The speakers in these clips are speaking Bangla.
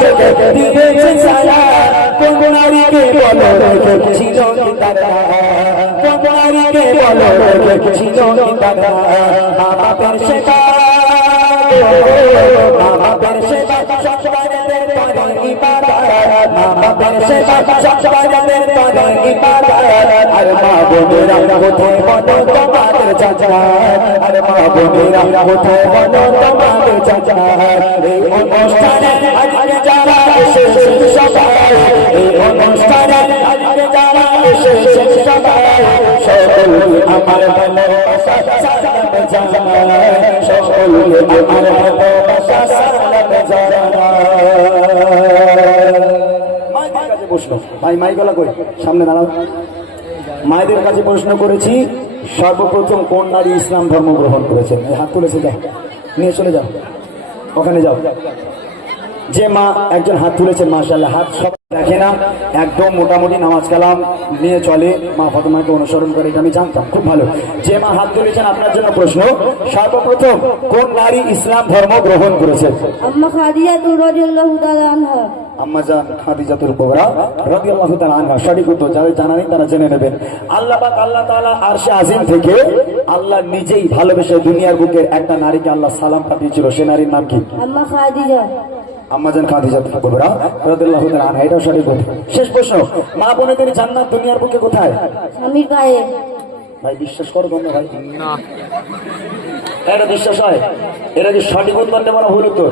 থেকে দিয়েছে সারা কোন নারীকে বলো রেখেছিল কি তারা কোন নারীকে বলো রেখেছিল কি তারা মা বাপের সেবা মা বাপের সেবা সন্তানদের করে ইবাদত মা বাপের সেবা সন্তানদের করে ইবাদত আর মা বোনেরা কোথায় বলো তোমাদের চাচা আর মা বোনেরা কোথায় বলো তোমাদের চাচা এই অনুষ্ঠানে আজকে যারা এসেছেন সবাই এই অনুষ্ঠানে আজকে যারা এসেছেন সবাই সকলকে আমার ভালোবাসা সালাম জানাই সকলকে আমার ভালোবাসা সালাম জানাই প্রশ্ন ভাই মাইকলা কই সামনে দাঁড়াও মায়েদের কাছে প্রশ্ন করেছি সর্বপ্রথম কোন নারী ইসলাম ধর্ম গ্রহণ করেছেন হাত তুলেছে যাও নিয়ে চলে যাও ওখানে যাও যে মা একজন হাত তুলেছেন মাশাআল্লাহ হাত সব দেখে না একদম মোটামুটি নামাজ কালাম নিয়ে চলে মা ফাতেমাকে অনুসরণ করে এটা আমি জানতাম খুব ভালো যে মা হাত তুলেছেন আপনার জন্য প্রশ্ন সর্বপ্রথম কোন নারী ইসলাম ধর্ম গ্রহণ করেছেন আম্মা খাদিজাতুর রাদিয়াল্লাহু তাআলা আনহা আম্মা জান খাদিজাতুল কুবরা রাদিয়াল্লাহু তাআলা আনহা সঠিক উত্তর যারা জানা নেই তারা জেনে নেবেন আল্লাহ পাক আল্লাহ তাআলা আরশে আজিম থেকে আল্লাহ নিজেই ভালোবেসে দুনিয়ার বুকে একটা নারীকে আল্লাহ সালাম পাঠিয়েছিল সে নারীর নাম কি আম্মা খাদিজা আম্মা জান খাদিজাতুল কুবরা রাদিয়াল্লাহু তাআলা আনহা এটা সঠিক উত্তর শেষ প্রশ্ন মা বোনেদের জান্নাত দুনিয়ার বুকে কোথায় স্বামীর গায়ে ভাই বিশ্বাস করো তোমরা ভাই না এটা বিশ্বাস হয় এটা কি সঠিক উত্তর দেবো না ভুল উত্তর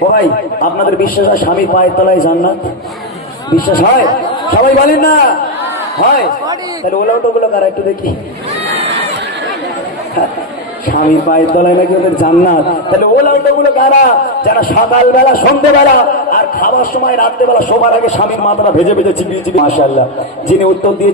ও ভাই আপনাদের বিশ্বাস হয় স্বামীর পায়ের তলায় জান্নাত বিশ্বাস হয় সবাই বলেন না হয় তাহলে ওলা ওগুলো কারা একটু দেখি স্বামীর পায়ের তলায় নাকি ওদের জান্নাত তাহলে ওলা ওগুলো কারা যারা সকালবেলা সন্ধ্যেবেলা আর খাবার সময় রাত্রেবেলা সবার আগে স্বামীর মাথাটা ভেজে ভেজে চিবিয়ে চিবিয়ে মাশাআল্লাহ যিনি উত্তর দিয়েছে